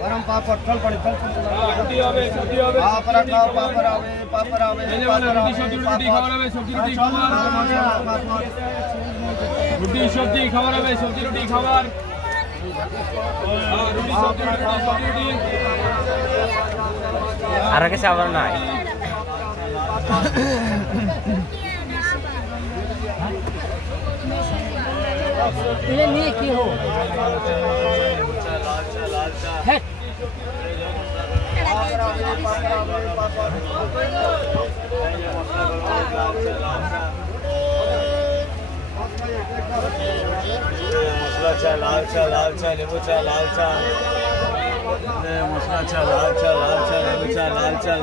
गरम पापड़ चल पड़ी चल रोटी आवे सब्जी आवे पापड़ खाओ पापड़ आवे रोटी सब्जी रोटी खबर आवे सब्जी रोटी खबर रोटी सब्जी खबर आवे सब्जी रोटी खबर हां रोटी सब्जी रोटी आरा के सावर ना ये नहीं की हो है मसला चा लाल चा नींबू चा लाल चा मसला चा लाल चा नींबू चा लाल चा